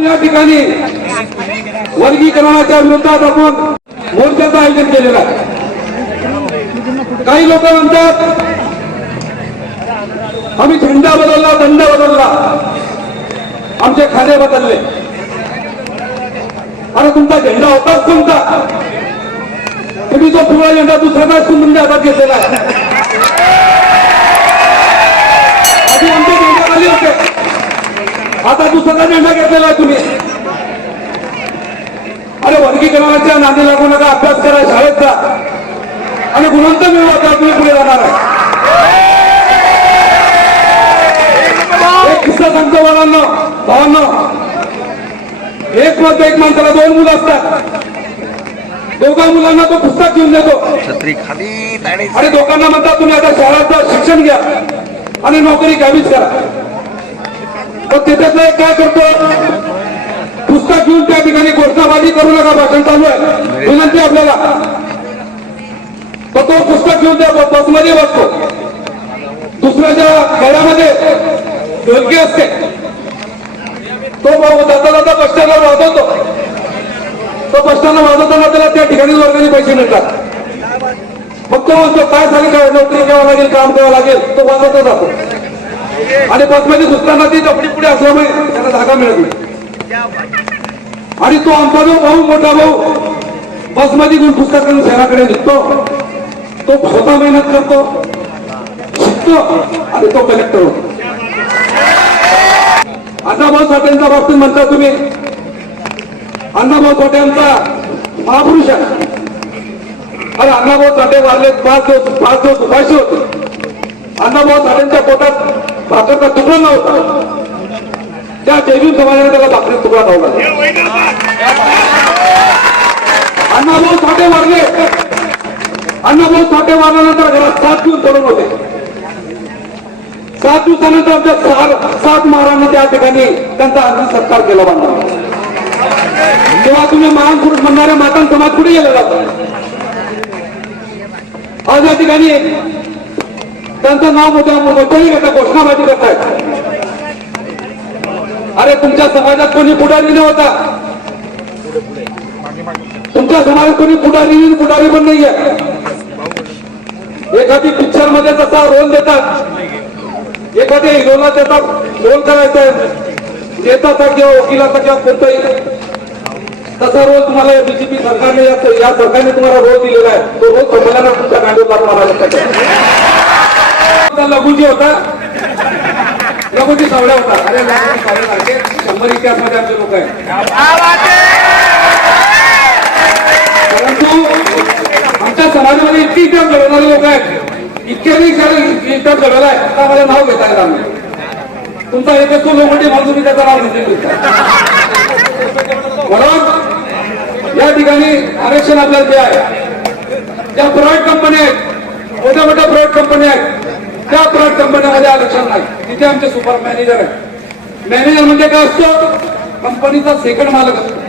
या ठिकाणी वर्गीकरणाच्या विरोधात आपण मोर्चाचं आयोजन केलेलं आहे. काही लोक म्हणतात आम्ही झेंडा बदलला, दंड बदलला, आमचे खाते बदलले. अरे तुमचा झेंडा होताच कोणता? तुम्ही जो पिवळा झेंडा दुसरा काय तुमच्या हातात घेतलेला आहे. आधी आमचे झेंडा खाली होते, आता दुसरा झेंडा घेतलेला आहे तुम्ही. अरे वर्गीकरणाच्या नादी लागू नका, अभ्यास करा, शाळेत जा आणि गुणांक मिळवा, तुम्ही पुढे जाणार आहे. एक किस्सा सांगतो मुलांना, भावांना. एक माणसाला दोन मुलं असतात. दोघा मुलांना तो पुस्तक घेऊन देतो आणि दोघांना म्हणतात तुम्ही आता शाळेचं शिक्षण घ्या आणि नोकरी घ्यावीच करा. तर त्याच्यातलं एक काय करतो, पुस्तक घेऊन त्या ठिकाणी घोषणाबाजी करू नका, भाषण चालू आहे, विनंती आपल्याला. तर तो पुस्तक घेऊन त्या बसमध्ये बसतो. दुसऱ्याच्या गळ्यामध्ये ढोलकी असते. तो जाता जाता बस स्टँडवर वाजवतो. तो बस स्टँडला वाजवताना त्याला त्या ठिकाणी वर्गाने पैसे मिळतात. मग तो म्हणतो काय झाले, काय नोकरी घ्यावं लागेल, काम करावं लागेल. तो वाजवता जातो आणि बसमध्ये घुसताना ती झोपडी पुढे असल्यामुळे त्याला जागा मिळत नाही. आणि तो आमचा जो भाऊ, मोठा भाऊ, बसमध्ये घेऊन पुस्तक घेऊन शहराकडे निघतो. तो स्वतः मेहनत करतो, शिकतो आणि तो कलेक्टर होतो. अण्णाभाऊ साठेंच्या बाबतीत म्हणता तुम्ही, अण्णाभाऊ साठे आमचा महापुरुष आहे. अरे अण्णाभाऊ साठे वारले 5 दिवस उपाशी होते. अण्णाभाऊ साठेंच्या पोटात भाकरचा तुकडा नव्हता. त्या जैविक समाजाने त्याला भाकरीचा तुकडा लावला. अण्णाभाऊ साठे वारले. अण्णाभाऊ साठे वारल्यानंतर घरात 7 दिवस पडून होते. 7 दिवसानंतर आमच्या 7 महाराजांनी त्या ठिकाणी त्यांचा अंतिम सत्कार केला बांधला. तेव्हा तुम्ही महान पुरुष म्हणणाऱ्या मातां समाज कुठे गेला जातो? आज या ठिकाणी त्यांचं नाव मोठ्याने घेतात, घोषणाबाजी करतायत. अरे तुमच्या समाजात कोणी पुढारी नव्हता. तुमच्या समाजात कोणी पुढारी पण नाहीये. एखादी पिक्चर मध्ये जसा रोल देतात, एखाद्या हिरोला त्याचा रोल करायचा आहे, नेताचा किंवा वकिलाचा किंवा कोणताही, तसा रोल तुम्हाला या बीजेपी सरकारने, या सरकारने तुम्हाला रोल दिलेला आहे. तो रोल संपल्यानं तुमच्या गाडीवर तुम्हाला लघुजी होता, लघुजी सावळ्या होता. अरे लघुजी सावळ्यासारखे 100 इतिहास मध्ये आमचे लोक आहेत. परंतु आमच्या समाजामध्ये इतकी इतिहास घडवणारे लोक आहेत, इतके इतिहास घडवला आहे. आता माझं नाव घेता येत आम्ही. तुमचा एकच तो लोखंडी म्हणून तुम्ही त्याचं नाव घेतलेलं. म्हणून या ठिकाणी आरक्षण आपल्याला जे आहे, ज्या प्रायव्हेट कंपन्या आहेत, मोठ्या मोठ्या प्रायव्हेट कंपन्या आहेत, त्या प्रायव्हेट कंपन्यामध्ये आरक्षण नाही. तिथे आमचे सुपर मॅनेजर आहे. मॅनेजर म्हणजे काय असतो? कंपनीचा सेकंड मालक असतो.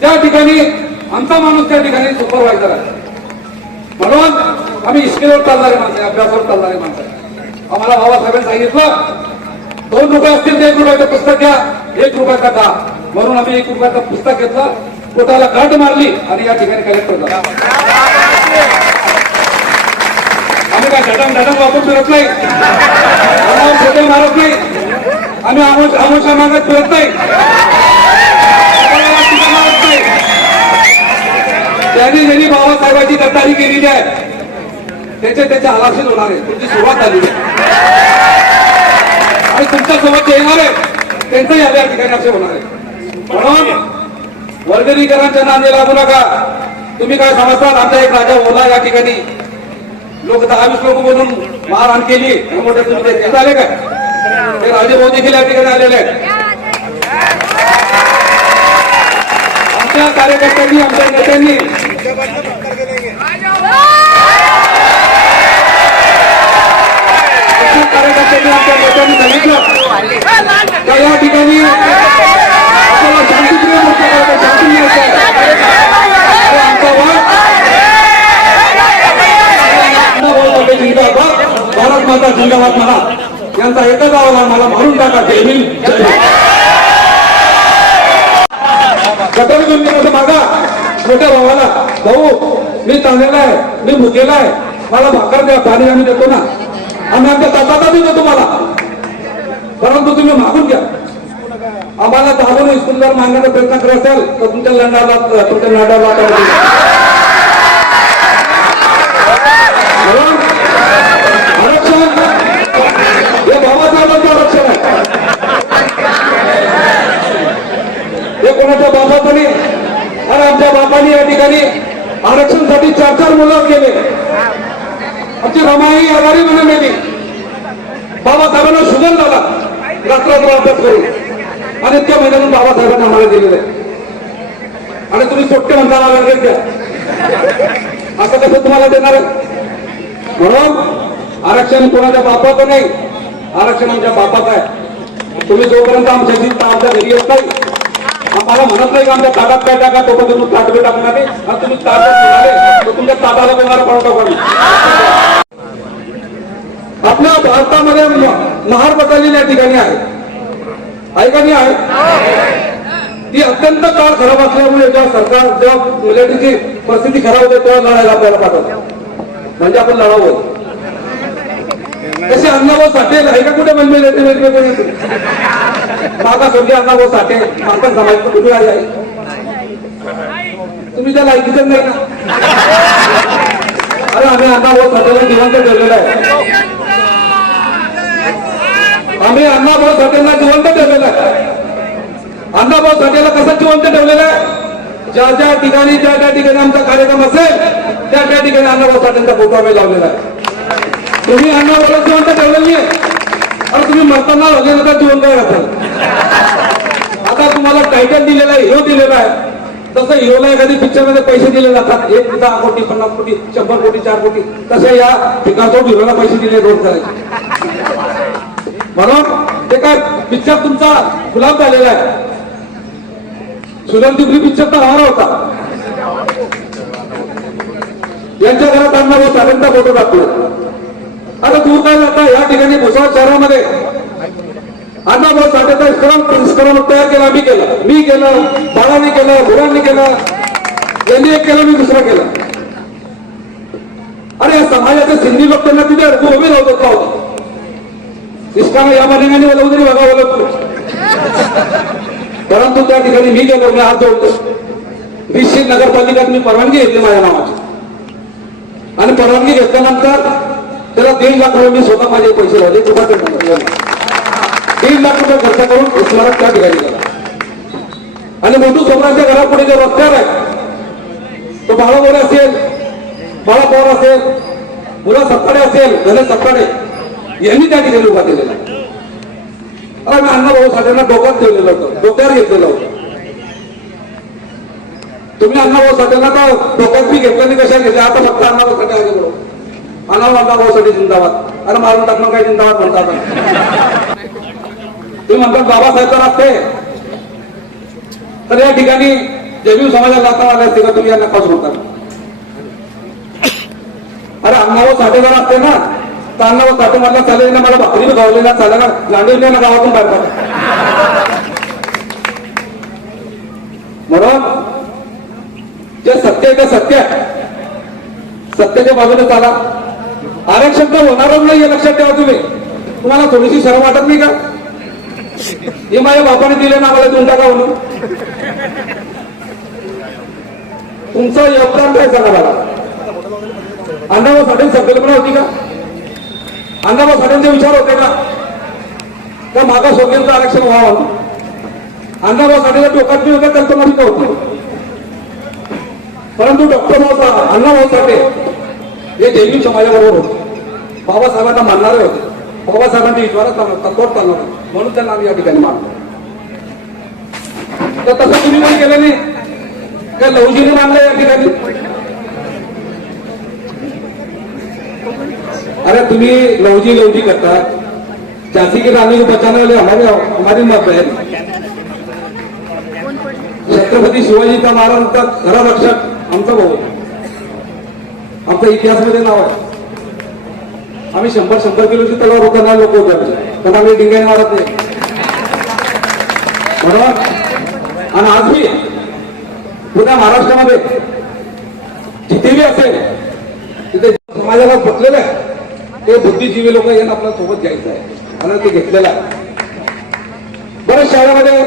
त्या ठिकाणी आमचा माणूस त्या ठिकाणी सुपरवायझर आहे. म्हणून आम्ही इस्किलवर चालणारे माणसं, अभ्यासावर चालणारे माणसं. आम्हाला बाबासाहेबांनी सांगितलं 2 रुपये असतील तर 1 रुपयाचं पुस्तक घ्या, 1 रुपयाचा का. म्हणून आम्ही 1 रुपयाचं पुस्तक घेतलं, पोटाला गाठ मारली आणि या ठिकाणी कलेक्टर झाला. आम्ही काय धडम वापरून फिरत नाही, फोटो मारत नाही, आम्ही आमोशा मागत फिरत नाही. ज्यांनी बाबासाहेबांची गद्दारी केलेली आहे त्याचे हलाशील होणार आहे. तुमची सुरुवात झाली आणि तुमच्या सोबत जे येणार आहे त्यांचंही या ठिकाणी असे होणार आहे. म्हणून वर्गणीकरांच्या नादी लागू नका. तुम्ही काय समजतात? आमचा एक राजा ओला या ठिकाणी लोक 10-20 लोक बोलून मारहाण केली. मोठे तुम्ही झाले काय? ते राजे भाऊ देखील या ठिकाणी आलेले आहेत. आमच्या कार्यकर्त्यांनी, आमच्या नेत्यांनी आमच्या नेत्यांनी सांगितलं का या ठिकाणी आपल्याला शांतीप्रिय मोर्चा करायचा, शांती न्यायचा आहे. आमचा वाद भारत माता जिंदाबाद म्हणा. यांचा एकच आवाज मला मारून टाका. जय भीम जय भीम. कटर घेऊन गेला मागा मोठ्या भावाला, भाऊ मी तांदळा आहे, मी भुकेला आहे, मला भाकर द्या, पाणी आम्ही देतो ना, आम्ही आमच्या ताटातच देतो तुम्हाला, परंतु तुम्ही मागून घ्या. आम्हाला दाबून इस्कुलदार मागण्याचा प्रयत्न करत असाल तर तुमच्या लंडाला तुमच्या नाडाला आरक्षण हे बाबासाहेबांचं आरक्षण आहे. हे कोणाच्या बापाचं नाही. आणि आमच्या बापाने या ठिकाणी आरक्षणासाठी 4-4 मुलं केले. आमची रमाई आघाडी म्हणून नेली. बाबासाहेबांना शुगन झाला रात्र अभ्यास करून, आणि त्या महिन्यातून बाबासाहेबांनी आम्हाला दिलेलं आहे. आणि तुम्ही सोट्टे म्हणता लागेल द्या, असं कसं तुम्हाला देणार आहे? म्हणून आरक्षण कोणाच्या बापाचं नाही, आरक्षण आमच्या बापाचं आहे. तुम्ही जोपर्यंत आमच्याशी आमच्या घरी येत नाही, आम्हाला म्हणत नाही का आमच्या ताटात काय टाका, तोपर्यंत तुम्ही ताट बी टाकणार नाही. आणि तुम्ही ताटात मिळाले तर तुमच्या ताटाला कोणाला पडतो कोणी. आपल्या भारतामध्ये महार बटालियन या ठिकाणी आहे का नाही आहे? ती अत्यंत काळ खराब असल्यामुळे जेव्हा सरकार जेव्हा मिलिटरीची परिस्थिती खराब होते तेव्हा लढायला आपल्याला पाठवतो, म्हणजे आपण लढावं. तसे अण्णाभाऊ साठे आहे का कुठे मिलिटरी वेगवेगळे मागासवर्गीय अण्णाभाऊ साठे मार्कन समाज कुठे आहे? तुम्ही त्या लायकीच नाही ना. अरे आम्ही अण्णाभाऊ साठेला जिवंत ठेवलेलं आहे. आम्ही अण्णाभाऊ साठेंना जिवंत ठेवलेलं आहे. अण्णाभाऊ साठेला कसं जिवंत ठेवलेलं आहे? ज्या ज्या ठिकाणी ज्या त्या ठिकाणी आमचा कार्यक्रम असेल त्या त्या ठिकाणी अण्णाभाऊ साठेंचा फोटो आम्ही लावलेला आहे. तुम्ही अण्णाभाऊला जिवंत ठेवलेली आहे आणि तुम्ही मरताना वगैरे जिवंत राहताल. आता तुम्हाला टायटल दिलेला आहे, हिरो दिलेला आहे. तसं हिरोला एखादी पिक्चर मध्ये पैसे दिले जातात, 1 10 कोटी 50 कोटी 100 कोटी 4 कोटी, तसे या पिकाचो हिरोला पैसे दिले रोड करायचे. म्हणून ते काय पिक्चर तुमचा गुलाब झालेला आहे. सुधन तिबरी पिक्चर तर हवा होता. यांच्या घरात अण्णाभाऊ साठेंचा फोटो टाकतो. आता दूर काय जाता या ठिकाणी भुसावळ शहरामध्ये अण्णाभाऊ साठेचा इस्क्रम तयार केला. मी केलं, बाळांनी केलं, मुलांनी केलं, यांनी एक केलं, मी दुसरं केलं. अरे या समाजाचे सिंधी लोक त्यांना तिथे उभे राहत होता. इस्कानं या महिन्याने मला उदरी बघावं लागतो, परंतु त्या ठिकाणी मी गेलो, मी हात जोडतो. निश्चित नगरपालिकेत मी परवानगी घेतली माझ्या नावाची, आणि परवानगी घेतल्यानंतर त्याला 1.5 लाख रुपये मी स्वतः माझे पैसे लावले. 1.5 लाख रुपये खर्च करून उस्मानात त्या ठिकाणी गेला. आणि मोठू सोमराच्या घरापुढे जे रस्त्यावर आहे तो बाळाबोरे असेल, बाळा पवार असेल, मुला सत्ताडे असेल, गणेश सत्ताडे यांनी त्या ठिकाणी उभा केलेला. अरे मी अण्णाभाऊ साठेंना डोक्यात ठेवलेलं होतं, डोक्यावर घेतलेलं होतं. तुम्ही अण्णाभाऊ साठेंना तर डोक्यात बी घेतलं नाही, कशा घेतल्या? आता फक्त अण्णाभाऊ साठे आहे बरोबर. अण्णाभाऊ साठे जिंदाबाद. अरे मारून टाकणं काय जिंदाबाद म्हणतात. तुम्ही म्हणतात बाबासाहेब असते तर या ठिकाणी जयभीम समाजाला जाता आले असते का तुम्ही यांना खास म्हणता? अरे अण्णाभाऊ साठे जर असते ना तर अण्णाभाऊ साठे मला चालेल ना, मला भाकरी बी गावलेला चालेल ना, लांडीवली ना गावातून बाहेर पडा. म्हणून जे सत्य आहे ते सत्य आहे, सत्याच्या बाजूने चाला. आरक्षण तर होणारच नाही हे लक्षात ठेवा. तुम्हाला थोडीशी शरम वाटत नाही का? हे माझ्या बापाने दिले ना आम्हाला 2 टाका म्हणून. तुमचं योगदान काय सांगा मला? अण्णाभाऊ साठे संकल्पना होती का? अण्णाभाऊ साठेंचे विचार होते का मागासवर्गीयांचं आरक्षण व्हावं? अण्णाभाऊ साठेच्या डोक्यात मी होत्या कल्पना नव्हती. परंतु डॉक्टर अण्णाभाऊ साठे हे जयभीम समाजाबरोबर होते, बाबासाहेबांना मानणारे होते, बाबासाहेबांच्या विश्वासात तत्वावर चालणार म्हणून त्यांना आम्ही या ठिकाणी मानतो. तर तसं तुम्ही पण केलं नाही काय? लवजीने मानलं या ठिकाणी. अरे तुम्ही लवजी करतात. झांसी की रानी को बचाने वाले हमारी मत है. छत्रपती शिवाजीचा महाराजांचा खरा रक्षक आमचा भाऊ, आमच्या इतिहासामध्ये नाव आहे. आम्ही 100 किलोची तलवार उचलणारे लोक होते. पण आम्ही डिंग्याने मारत नाही. बरोबर. आणि आजही पुण्या महाराष्ट्रामध्ये जिथेही असेल तिथे समाजाला पटलेलं आहे ते बुद्धिजीवी लोक यांना आपल्या सोबत घ्यायचं आहे आणि ते घेतलेलं आहे. बऱ्याच शाळेमध्ये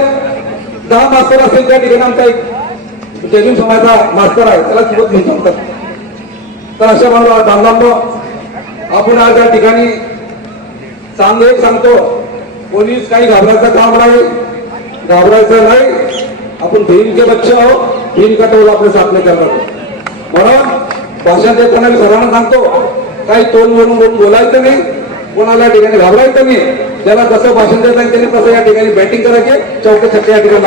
10 मास्तर असेल त्या ठिकाणी आमचा एक जैन समाजाचा मास्तर आहे त्याला सोबत घेऊन सांगतात. तर अशा बांधवांनो आपण आज या ठिकाणी एक सांगतो पोलीस काही घाबरायचं काम नाही, घाबरायचं नाही. आपण भीम के बच्चे आहो, भीम का टोल आपले साथ में करणार. म्हणून भाषण देताना मी सर्वांना सांगतो काही तोंड म्हणून बोलायचं नाही, कोणाला ठिकाणी घाबरायचं नाही. ज्याला जसं भाषण देत नाही त्यांनी तसं या ठिकाणी बॅटिंग करायचे, चौके छक्के या ठिकाणी